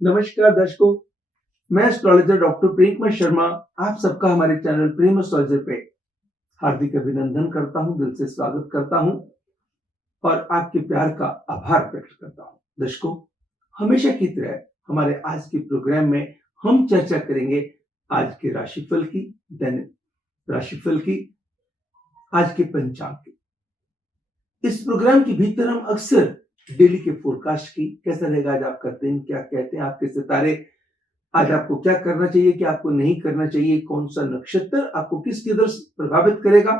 नमस्कार दर्शकों, मैं एस्ट्रोलॉजर डॉक्टर प्रेमकुमार शर्मा आप सबका हमारे चैनल प्रेम एस्ट्रोलॉजर पे हार्दिक अभिनंदन करता हूं, दिल से स्वागत करता हूं और आपके प्यार का आभार व्यक्त करता हूं। दर्शकों, हमेशा की तरह हमारे आज के प्रोग्राम में हम चर्चा करेंगे आज के राशिफल की, दैनिक राशिफल की, आज के पंचांग की। इस प्रोग्राम के भीतर हम अक्सर डेली के फोरकास्ट की, कैसा रहेगा आज आपका दिन, क्या कहते हैं आपके सितारे, आज आपको क्या करना चाहिए, क्या आपको नहीं करना चाहिए, कौन सा नक्षत्र आपको किसकी तरफ प्रभावित करेगा,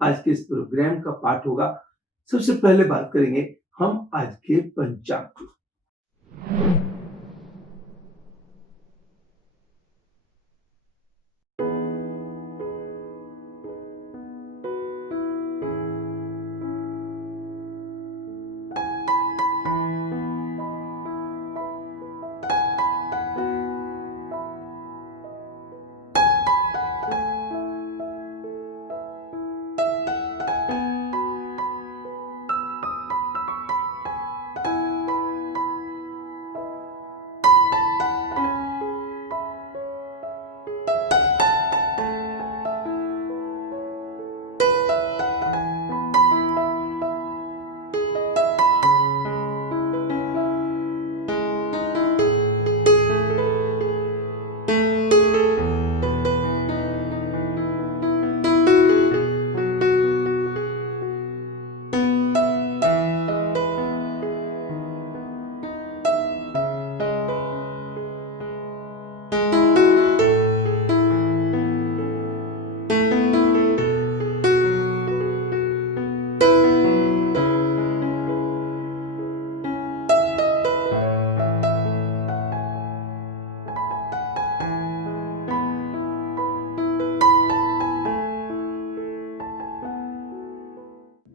आज के इस प्रोग्राम का पार्ट होगा। सबसे पहले बात करेंगे हम आज के पंचांग की।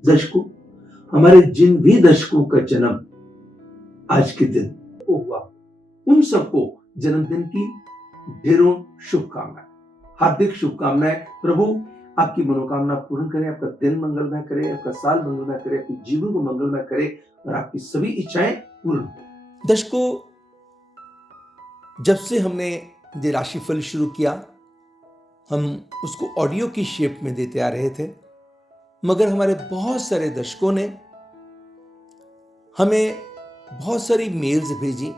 दर्शकों, हमारे जिन भी दर्शकों का जन्म आज के दिन को हुआ, उन सबको जन्मदिन की ढेरों शुभकामनाएं, हार्दिक शुभकामनाएं। प्रभु आपकी मनोकामना पूर्ण करे, आपका दिन मंगलमय करे, आपका साल मंगलमय करे, आपके जीवन को मंगलमय करे और आपकी सभी इच्छाएं पूर्ण हो। दर्शकों, जब से हमने ये राशिफल शुरू किया, हम उसको ऑडियो की शेप में देते आ रहे थे, मगर हमारे बहुत सारे दर्शकों ने हमें बहुत सारी मेल्स भेजी,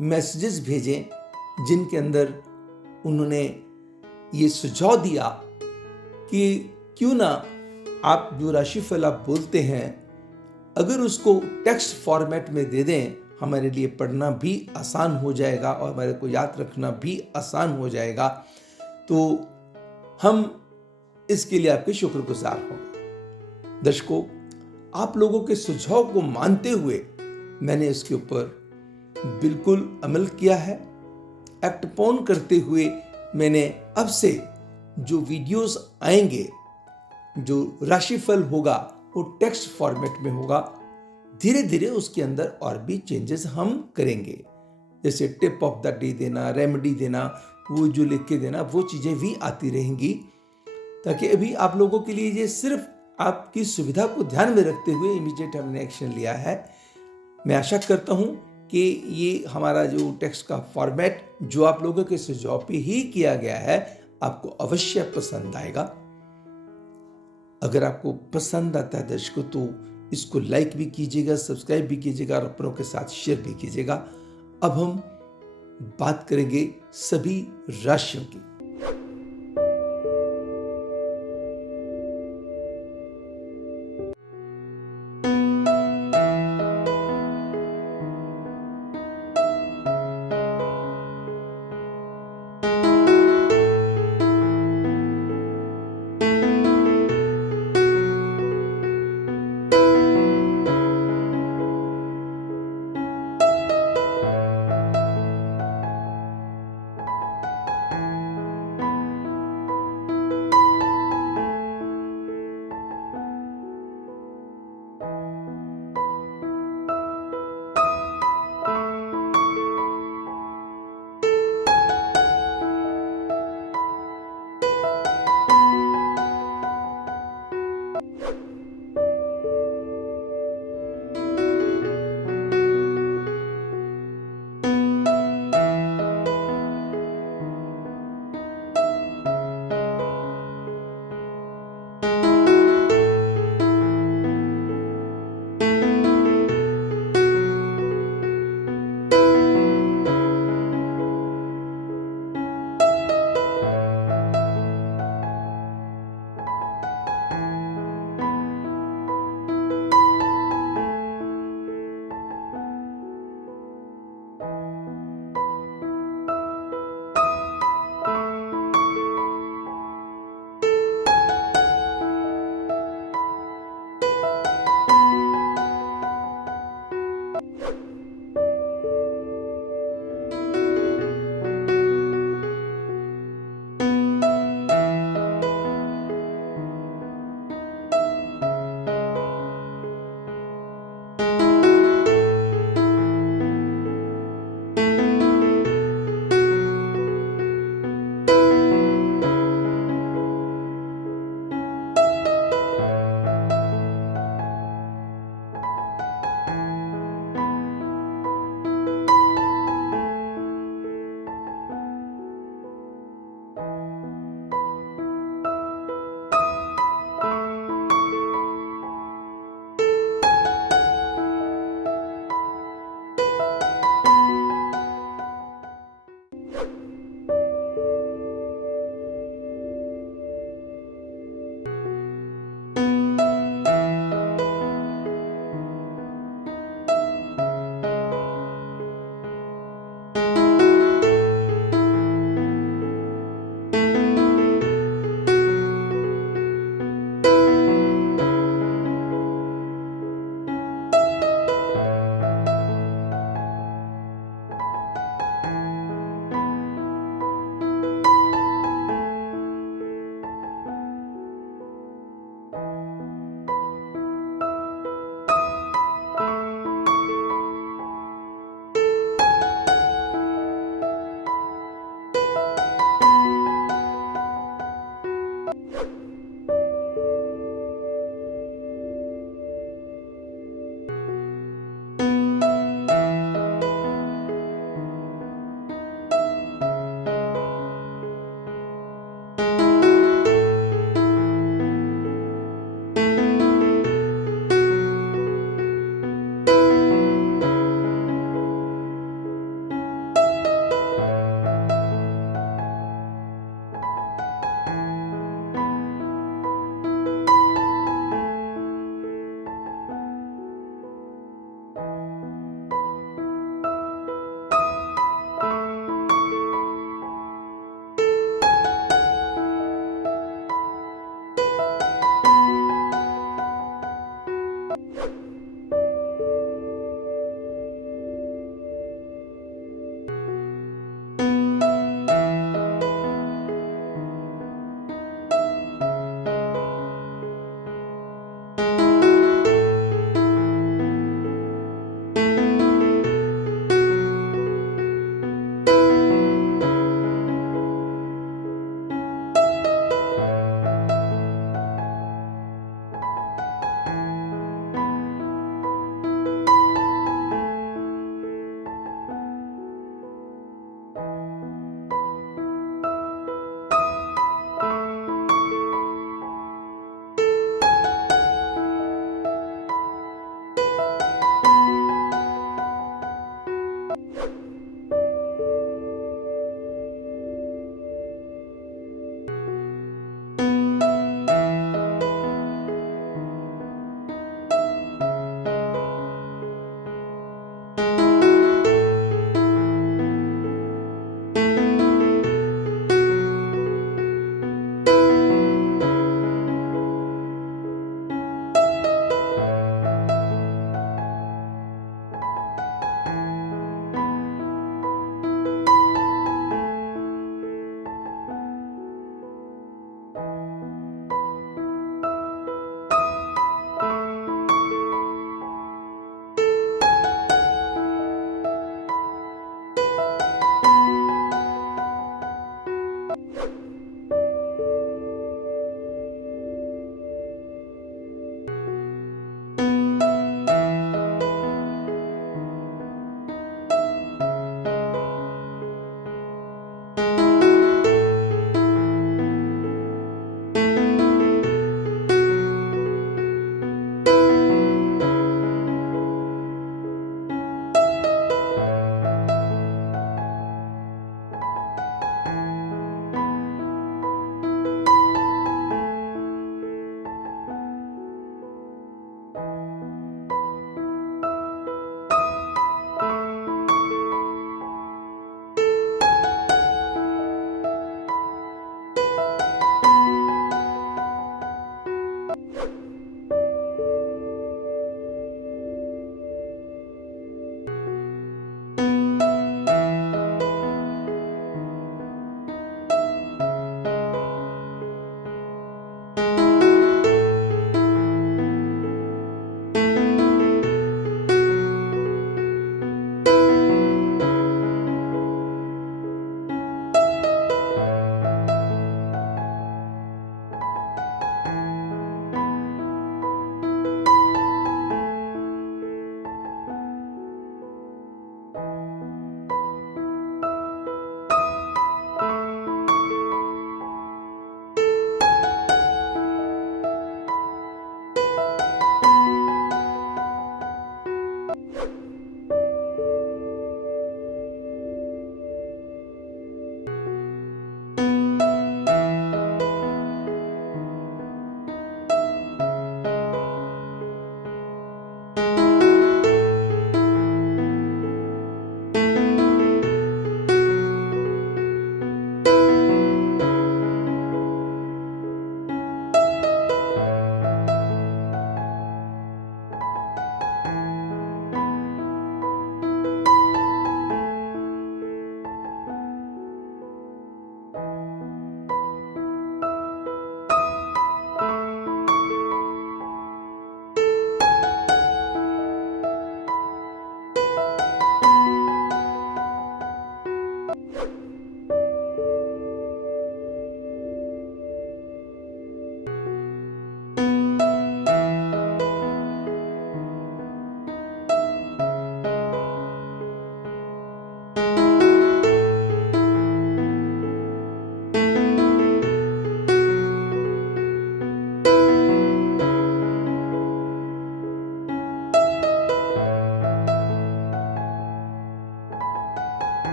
मैसेजेस भेजे, जिनके अंदर उन्होंने ये सुझाव दिया कि क्यों ना आप जो राशिफल आप बोलते हैं, अगर उसको टेक्स्ट फॉर्मेट में दे दें, हमारे लिए पढ़ना भी आसान हो जाएगा और हमारे को याद रखना भी आसान हो जाएगा। तो हम इसके लिए आपके शुक्रगुजार होंगे। दर्शकों, आप लोगों के सुझाव को मानते हुए मैंने इसके ऊपर बिल्कुल अमल किया है। एक्ट ऑन करते हुए मैंने अब से जो वीडियोस आएंगे, जो राशिफल होगा, वो टेक्स्ट फॉर्मेट में होगा। धीरे धीरे उसके अंदर और भी चेंजेस हम करेंगे, जैसे टिप ऑफ द डे देना, रेमेडी देना, वो जो लिख के देना, वो चीज़ें भी आती रहेंगी, ताकि अभी आप लोगों के लिए ये सिर्फ आपकी सुविधा को ध्यान में रखते हुए इमीडिएट हमने एक्शन लिया है। मैं आशा करता हूँ कि ये हमारा जो टेक्स्ट का फॉर्मेट जो आप लोगों के सुझाव पे ही किया गया है, आपको अवश्य पसंद आएगा। अगर आपको पसंद आता है दर्शकों, तो इसको लाइक भी कीजिएगा, सब्सक्राइब भी कीजिएगा और अपनों के साथ शेयर भी कीजिएगा। अब हम बात करेंगे सभी राशियों की।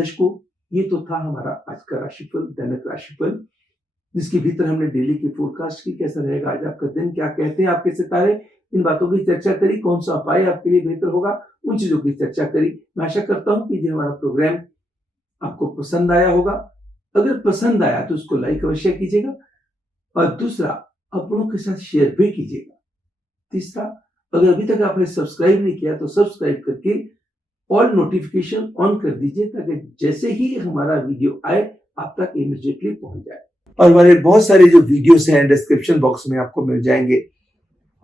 दर्शकों, ये तो था हमारा आज का राशिफल, दैनिक राशिफल, जिसके भीतर हमने डेली की फोरकास्ट की, कैसा रहेगा आज आपका दिन, क्या कहते हैं आपके सितारे, इन बातों की चर्चा करी, कौन सा उपाय आपके लिए बेहतर होगा, उन चीजों की चर्चा करी। मैं आशा करता हूं कि ये हमारा प्रोग्राम आपको पसंद आया होगा। अगर पसंद आया तो उसको लाइक अवश्य कीजिएगा, और दूसरा, अपनों के साथ शेयर भी कीजिएगा। तीसरा, अगर अभी तक आपने सब्सक्राइब नहीं किया तो सब्सक्राइब करके ऑल नोटिफिकेशन ऑन कर दीजिए, ताकि जैसे ही हमारा वीडियो आए आप तक इमीडिएटली पहुंच जाए। और हमारे बहुत सारे जो वीडियोस हैं डिस्क्रिप्शन बॉक्स में आपको मिल जाएंगे।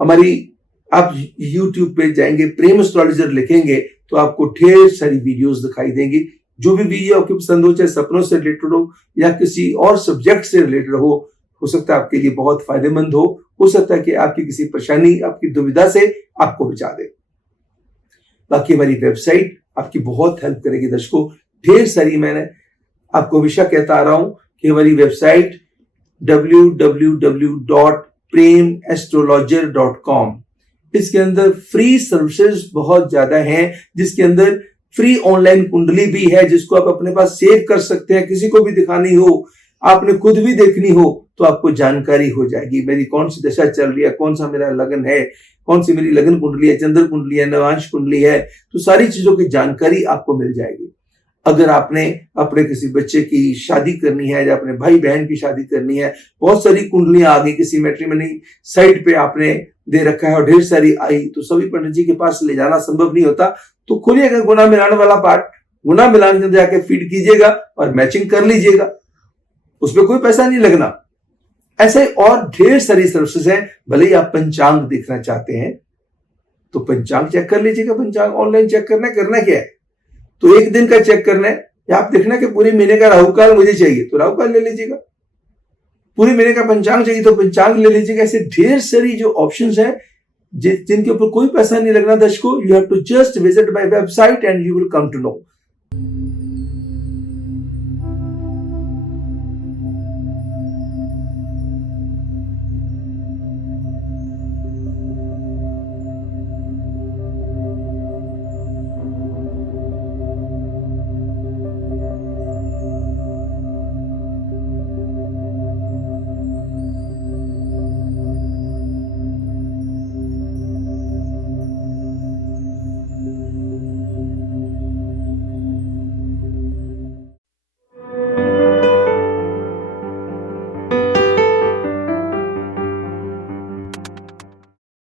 हमारी आप YouTube पे जाएंगे, प्रेम एस्ट्रोलॉजर लिखेंगे तो आपको ढेर सारी वीडियोस दिखाई देंगी। जो भी वीडियो आपको पसंद हो, चाहे सपनों से रिलेटेड हो या किसी और सब्जेक्ट से रिलेटेड हो सकता है आपके लिए बहुत फायदेमंद हो सकता है कि आपकी किसी परेशानी, आपकी दुविधा से आपको बचा दे। बाकी हमारी वेबसाइट आपकी बहुत हेल्प करेगी दर्शकों। ढेर सारी, मैंने आपको हमेशा कहता आ रहा हूं कि हमारी वेबसाइट www.premastrologer.com, इसके अंदर फ्री सर्विसेज बहुत ज्यादा हैं, जिसके अंदर फ्री ऑनलाइन कुंडली भी है, जिसको आप अपने पास सेव कर सकते हैं। किसी को भी दिखानी हो, आपने खुद भी देखनी हो तो आपको जानकारी हो जाएगी, मेरी कौन सी दशा चल रही है, कौन सा मेरा लगन है, कौन सी मेरी लगन कुंडली है, चंद्र कुंडली है, नवांश कुंडली है, तो सारी चीजों की जानकारी आपको मिल जाएगी। अगर आपने अपने किसी बच्चे की शादी करनी है या अपने भाई बहन की शादी करनी है, बहुत सारी कुंडलियां आ गई, किसी मैट्रिमनी साइट पे आपने दे रखा है और ढेर सारी आई, तो सभी पंडित जी के पास ले जाना संभव नहीं होता। तो खोलिएगा गुना मिलान वाला पार्ट, गुना मिलान के अंदर जाके फीड कीजिएगा और मैचिंग कर लीजिएगा, उसमें कोई पैसा नहीं लगना। ऐसे और ढेर सारी सर्विसेज हैं। भले ही आप पंचांग देखना चाहते हैं तो पंचांग चेक कर लीजिएगा। पंचांग ऑनलाइन चेक करना क्या है, तो एक दिन का चेक करना है, या आप देखना कि पूरे महीने का राहु काल मुझे चाहिए तो राहु काल ले लीजिएगा, पूरे महीने का पंचांग चाहिए तो पंचांग ले लीजिएगा। ऐसे ढेर सारी जो ऑप्शंस हैं जिनके ऊपर कोई पैसा नहीं लगना दर्शकों। You have to just visit my website and you will come to no.